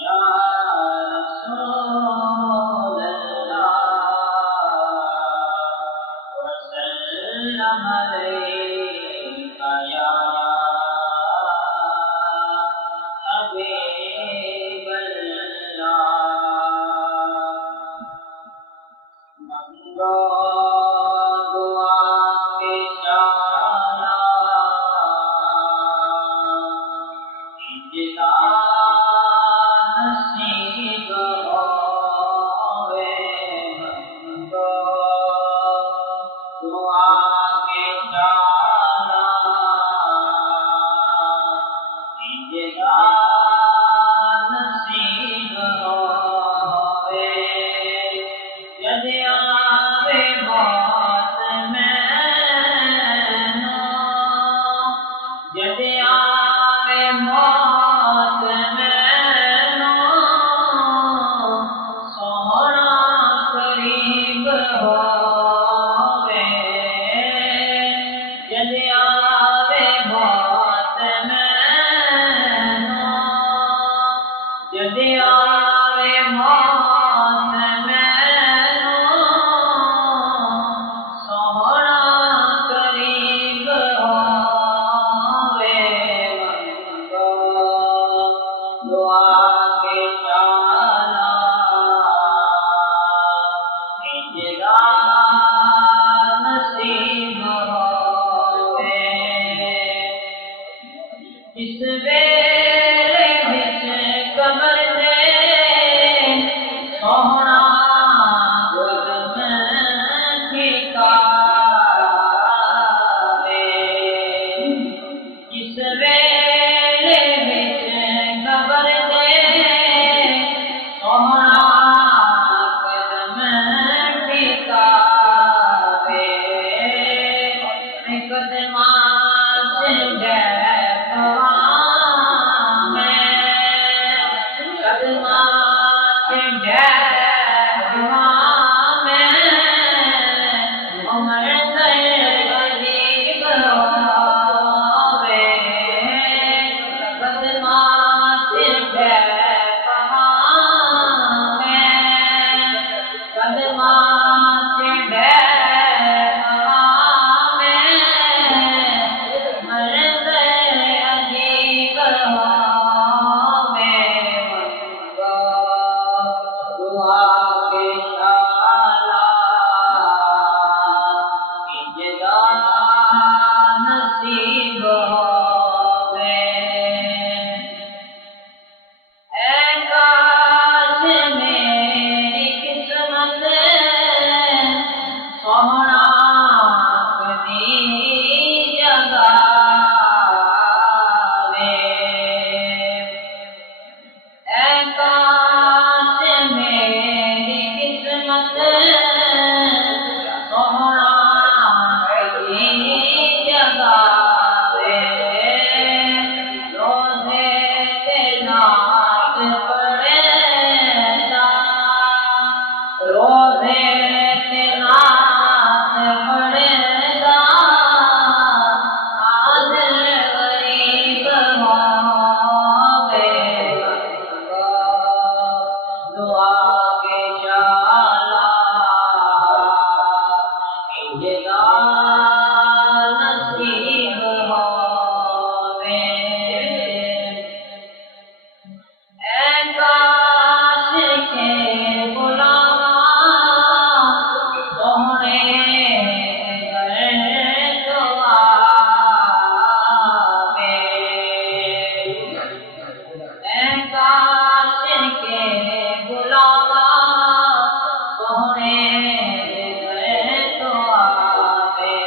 या रसूल अल्लाह वसल्लम अलैका या हबीब अल्लाह। मंगो दुआ के शाला इजना नसीब होवे। मंगो दुआ के शाला इजना नसीब होवे। यदि आवे मौत मैनू, यदि आवे मौत मैनू, सोहना करीब होवे। यदि आवे मौत मैनू, यदि आवे मौत मैनू, सोहना करीब होवे। मंगो दुआ के शाला इजना नसीब होवे। जिस वेले विच कबर दे सोहना गुरम ठिकावे। जिस वेले विच कबर दे सोहना कदम ठिकावे। कदमां से नसीब होवे। ऐ काश मेरी किस्मत सोहना कदी जगावे। ऐ काश मेरी किस्मत सोहना कदी जगावे। रोज़े ते नात पढ़ेंदा, रोज़े ते नात पढ़ेंदा, आदिल गरीब होवे। दुआ के शाला इजना नसीब होवे। ऐ काश के गुलामा सोहने घर तो आवे। ऐ काश के गुलामा सोहने घर तो आवे।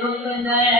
रुक गए